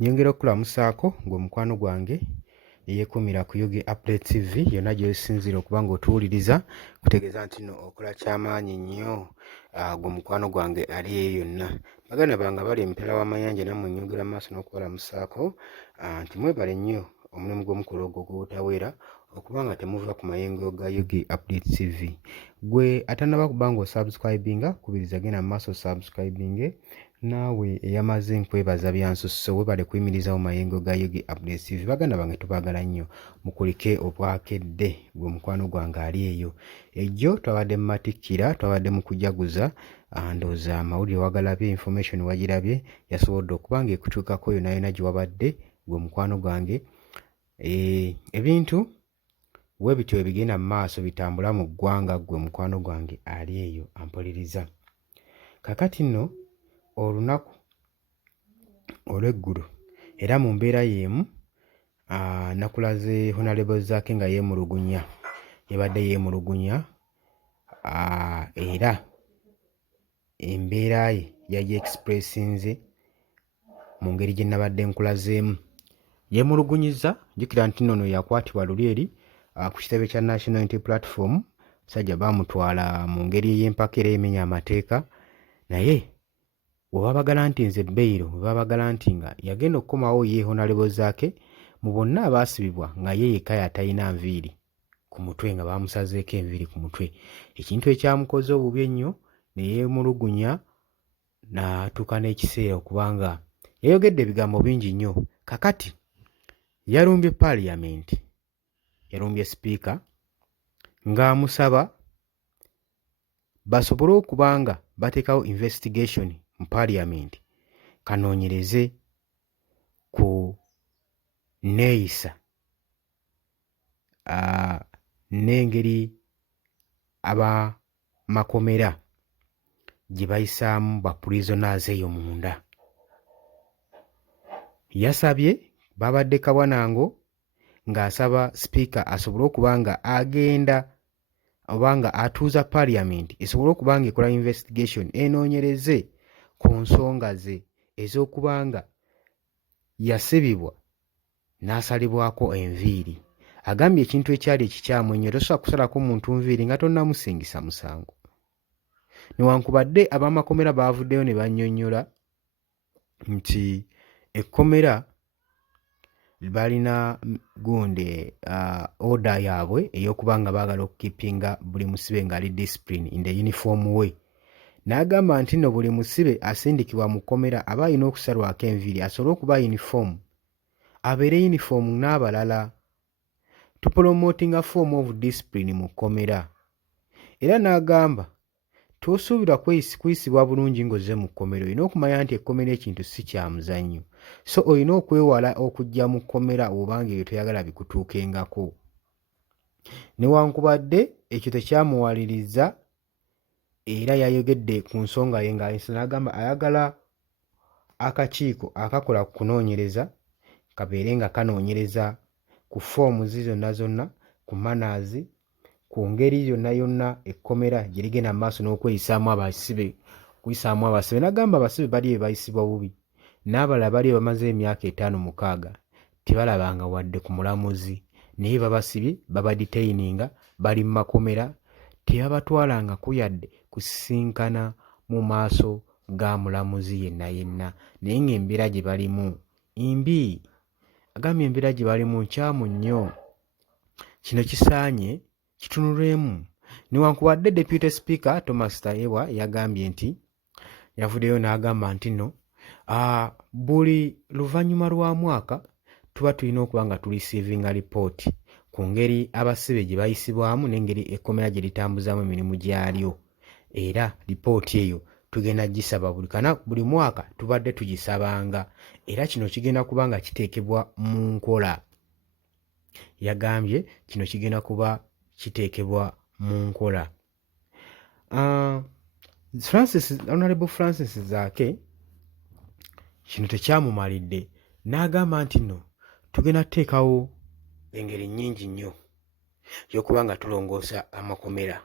Nyongera okulamusaako gwe mukwano gwange eyeekuumira ku UG Update TV yonna gy'osinzira okuba ng'otuwuliriza kutegeeza nti nno okola ky'amaanyi nnyo. Gwe mukwano gwange ali eyo yonna baganda bange bali emitala w'amayanja nammwe nnyongera mu maaso n'okubalamusaako nti mwebale nnyo omulimu gw'omukola ogwo gw'otaweera okuba nga temuva ku mayengo ga UG Update TV. Gwe atannaba kuba ng'osubscribinga kubiriza genda mu maaso subscribing naawe eyamaze nkwebaza byansusso webale kuyimirizawo mayengo ga UG Update TV. Baganda bange tubaagala nnyo mukulike obwakedde gwe mukwano gwange ali eyo ejjo twabadde mu matikkira twabadde mu kujaguza ndowooza amawulire wagalabye information wagirabye yasobodde okuba ng'ekutuukako yonna yonna gye wabadde gwe mukwano gwange. Ebintu bwe bityo ebigenda mu maaso bitambula mu ggwanga gwe mukwano gwange ali eyo ampuliriza. Kakati nno olunaku olw'eggulu era mu mbeera y'emu nakulaze Honorable Zaake nga yeemulugunya yabadde yeemulugunya era embeera ye yagi expressinze mu ngeri gye nabadde nkulazeemu. Yeemulugunyiza jjukira nti nno yakwatibwa luli eri ku kitebe kya National Unity Platform. Sajja baamutwala mu ngeri ey'empaka era emenya amateeka naye bwe babagala nti nze bbeiro bwe babagala nti nga yagenda okukomawo ye Honorable Zaake mu bonna abaasibibwa nga ye yekka yatalina nviiri ku mutwe nga baamusazeeko enviiri ku mutwe. Ekintu ekyamukoze obubi ennyo ne yeemulugunya n'atuuka n'ekiseera okuba nga yayogedde ebigambo bingi nnyo. Kakati yalumbye Parliament, yalumbye sipiika ng'amusaba basobole okuba nga bateekawo investigation mu Parliament kanoonyereze ku neeyisa n'engeri abamakomera gye bayisaamu ba prisoners eyo munda. Yasabye babadde Kabwanango ng'asaba sipiika asobole okuba nga agenda oba nga atuuza Parliament esobole okuba ng'ekola investigation enoonyereze ku nsonga ze ez'okuba nga yasibibwa n'asalibwako enviiri. Agambye ekintu ekyali ekikyamu ennyo tosobola kusalako muntu nviiri nga tonnamusingisa musango. Newankubadde ab'amakomera baavuddeyo ne bannyonnyola nti ekkomera balina gundi order yaabwe ey'okuba nga baagala okukipinga buli musibe ng'ali discipline in the uniform way. N'agamba nti nno buli musibe asindikibwa mu kkomera aba alina okusalwako enviiri asobole okuba uniform, abeere uniform n'abalala, to promoting a form of discipline mu kkomera. Era n'agamba tosuubirwa kuyisibwa bulungi ng'ozze mu kkomera, olina okumanya nti ekkomera ekintu si kya muzannyo, so olina okwewala okujja mu kkomera obanga ebyo toyagala bikutuukengako. Newankubadde ekyo tekyamuwaliriza era yayogedde ku nsonga ye n'agamba ayagala akakiiko akakola ku kunoonyereza kabeere nga kanoonyereza ku foomuzi zonna zonna, ku manners, ku ngeri yonna yonna ekkomera gye ligenda mu maaso n'okweyisaamu abasibe, kuyisaamu abasibe. N'agamba abasibe bali bayisibwa bubi n'abalala bali bamaze emyaka 5-6 tebalabanga wadde ku mulamuzi naye babasibye babadetaininga bali mu makomera tebabatwalangako yadde kusisinkana mu maaso ga mulamuzi yenna yenna, naye ng'embeera gye balimu mbi. Agambye embeera gye balimu nkyamu nnyo. Kino kisaanye kitunulwemu. Newankubadde Deputy Speaker Thomas Tayebwa yagambye nti yavuddeyo n'agamba nti nno buli luvannyuma lwa mwaka tuba tulina okuba nga tulisiivinga lipooti ku ngeri abasibe gye bayisibwamu n'engeri ekkomera gye litambuzaamu emirimu gyalyo, era lipooti eyo tugenda gisaba buli mwaka tubadde tugisabanga era kino kigenda kuba nga kiteekebwa mu nkola. Yagambye kino kigenda kuba kiteekebwa mu nkola. Honorable Francis Zaake kino tekyamumalidde, n'agamba nti nno tugenda tuteekawo engeri nnyingi nnyo y'okuba nga tulongoosa amakomera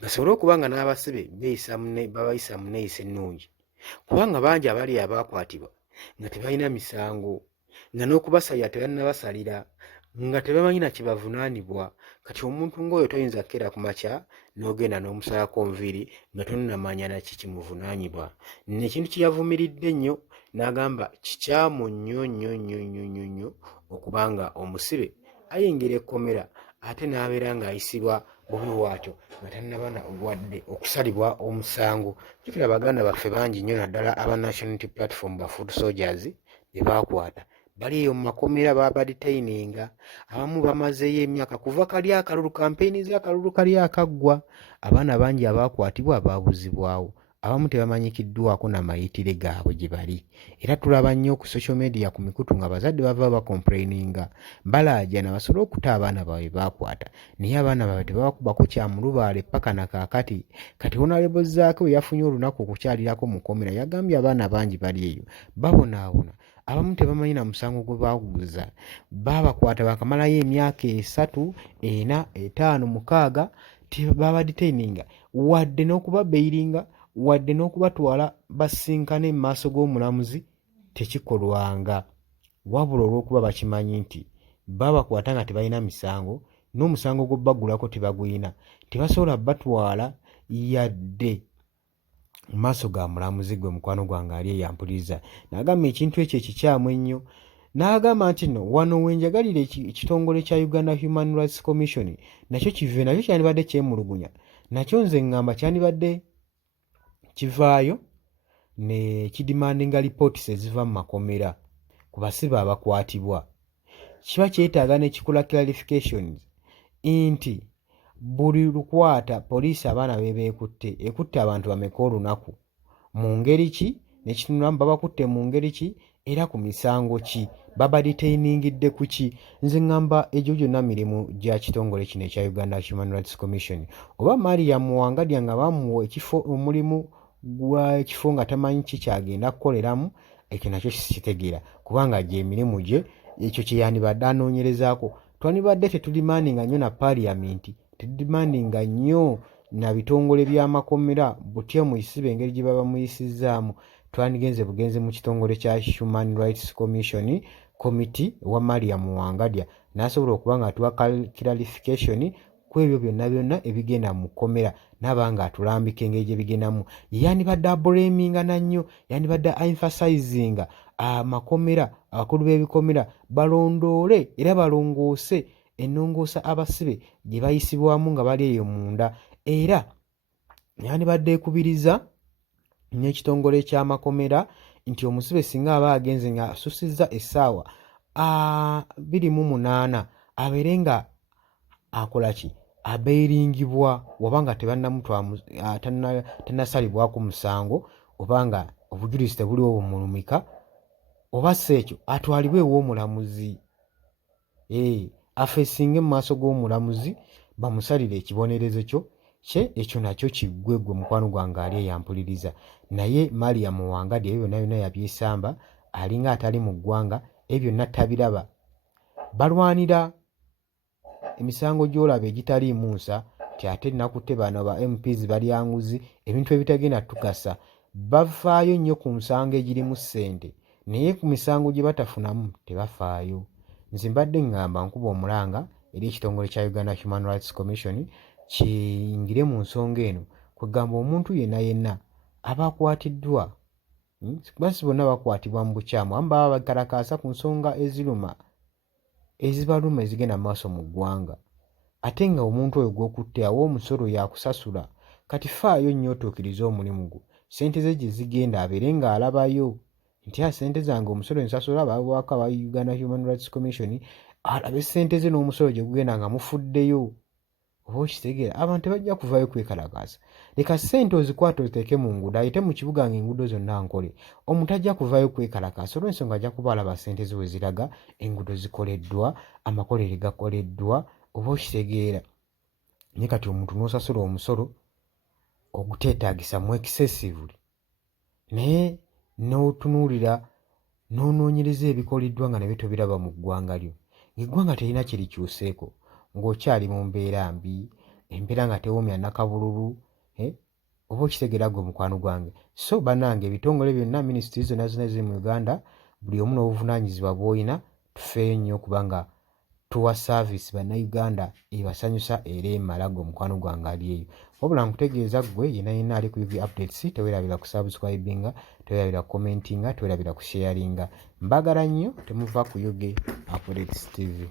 gasobole okuba nga n'abasibe babayisa mu nneeyisa ennungi, kubanga bangi abali abaakwatibwa nga tebalina misango, nga n'okubasalira tebannabasalira, nga tebamanyi na kyebavunaanibwa. Kati omuntu ng'oyo toyinza kkeera ku makya n'ogenda n'omusalako nviiri nga tonnamanya naki kimuvunaanibwa. Ekintu kye yavumiridde ennyo n'agamba kikyamu nnyo okubanga omusibe ayingira ekkomera ate n'abeera ng'ayisibwa bubi bw'atyo nga tannaba wadde okusalibwa omusango. Jjukira baganda baffe bangi nnyo naddala aba National Unity Platform ba Foot Soldiers be baakwata bali eyo mu makomera babadetaininga, abamu bamazeeyo emyaka kuva kali akalulu kampeyini z'akalulu kali akaggwa. Abaana bangi abaakwatibwa baabuzibwawo, abamu tebamanyikiddwako na mayitire gaabwe gye bali. Era tulaba nnyo ku social media ku mikutu nga abazadde bava bakomplaininga balaajana basobole okuta abaana baabwe baakwata, naye abaana baabwe tebabakubako kyamulubaale paka na kaakati. Kati Honorable Zaake we yafunye olunaku okukyalirako mu kkomera yagambye abaana bangi bali eyo babonaabona, abamu tebamanyi na musango gwe baaguza, baabakwata bakamalayo emyaka 3, 4, 5, 6 babadetaininga wadde n'okubabeiringa wadde n'okubatwala basinkane mu maaso g'omulamuzi tekikolwanga, wabula olw'okuba bakimanyi nti babakwata nga tebalina misango, n'omusango gwe bagulako tebaguyina, tebasobola batwala yadde mu maaso ga mulamuzi. Gwe mukwano gwange ali eyampuliriza n'agamba ekintu ekyo ekikyamu ennyo, n'agamba nti no wano wenjagalira ekitongole kya Uganda Human Rights Commission nakyo kive, nakyo kyandibadde kyemulugunya, nakyo nze ngamba kyandibadde kivaayo ne kidimandinga reports eziva mu makomera ku basibe abakwatibwa. Kiba kyetaaga ne kikola clarifications nti buli lukwata poliisi abaana beekutte ekutte abantu bameka olunaku, mu ngeri ki, nekitunulamu babakutte mu ngeri ki, era ku misango ki, babadetainingidde ku ki. Nze ngamba egyo gyonna mirimu gya kitongole kino ekya Uganda Human Rights Commission. Oba Mariam Muwangadya nga bamuwa ekifo omulimu gwa ekifo nga tamanyi kikyagenda kukoleramu, ekyo nakyo kitegeera kubanga gy'emirimu gye, ekyo kye yandibadde anoonyerezaako. Twandibadde tetulimandinga nnyo na paaliyamenti, tetudimandinga nnyo na bitongole by'amakomera butya muyisibe engeri gye baba muyisizzaamu. Twandigenze bugenze mu kitongole kya Human Rights Commission committee wa Mariam Muwangadya n'asobola okuba nga atuwa clarification ku ebyo byonna ebigenda mu kkomera, n'aba nga atulambika engeri gye bigendamu. Yandibadde abulaminga na nnyo, yandibadde emphasizinga amakomera, abakulu b'ebikomera balondoole era balongoose ennongoosa abasibe gye bayisibwamu nga bali eyo munda. Era yandibadde ekubiriza n'ekitongole ky'amakomera nti omusibe singa aba agenze nga asusizza essaawa 28 abeere nga akola ki, abeeringibwa wabanga tannasalibwako musango, obanga obujulizi tebuliwo bumulumika, oba si ekyo atwalibwe ew'omulamuzi, afeesinge mu maaso g'omulamuzi bamusalire ekibonerezo kye, ekyo nakyo kiggwe gwe mukwano gwange ali eyampuliriza. Naye Mariam Muwangadya ebyo byonna yabyesamba, alinga atali mu ggwanga, ebyo byonna tabiraba. Balwanira emisango gy'olaba egitaliimu nsa, ti ate nakutte bano ba MPs balyanguzi, ebintu ebitagenda tukasa. Bafaayo nnyo ku nsango egirimu ssente, naye ku misango gye batafunamu tebafaayo. Nze mbadde ngamba nkuba omulanga eri ekitongole kya Uganda Human Rights Commission kiyingire mu nsonga eno, kwegamba omuntu yenna aba akwatiddwa, basi bonna bakwatibwa mu bukyamu, amu baba bakalakaasa ku nsonga ezibaluma ezigenda mu maaso mu ggwanga, ate nga omuntu oyo gw'okutte awa omusolo yakusasula. Kati faayo nnyo otuukirize omulimu gwo, ssente ze gye zigenda abeere ng'alabayo nti ssente zange omusolo ensasula babwako aba Uganda Human Rights Commission, alabe ssente ze n'omusolo gye gugenda nga mufuddeyo. Oba okitegeera, abantu tebajja kuvaayo kwekalakaasa. Leka ssente ozikwate oziteeke mu nguudo, ayite mu kibuga ng'enguudo zonna nkole. Omuntu ajja kuvaayo kwekalakaasa olw'ensonga ajja kuba alaba ssente ze we ziraga, enguudo zikoleddwa, amakolere gakoleddwa, oba okitegeera. Naye kati omuntu n'osasula omusolo oguteetaagisa mu excessively, naye n'otunuulira n'onoonyereza ebikoleddwa nga nabyo tobiraba mu ggwanga lyo, ng'eggwanga terina kirikyuseeko, ng'okyali mu mbeera mbi, embeera nga tewoomya nakabululu, oba okitegeera gwe mukwano gwange. So bannange ebitongole byonna minisitiri zonna eziri mu Uganda buli omu n'obuvunaanyizibwa bw'olina tufeeyo nnyo okubanga tuwa saaviisi bannayuganda ebasanyusa era emala gwe mukwano gwange ali eyo. Wabula nkutegeeza ggwe yenna ali ku UV updates teweerabira ku subscribinga, teweerabira ku commentinga, teweerabira ku sharinga. Mbagala nnyo temuva ku UV Updates TV.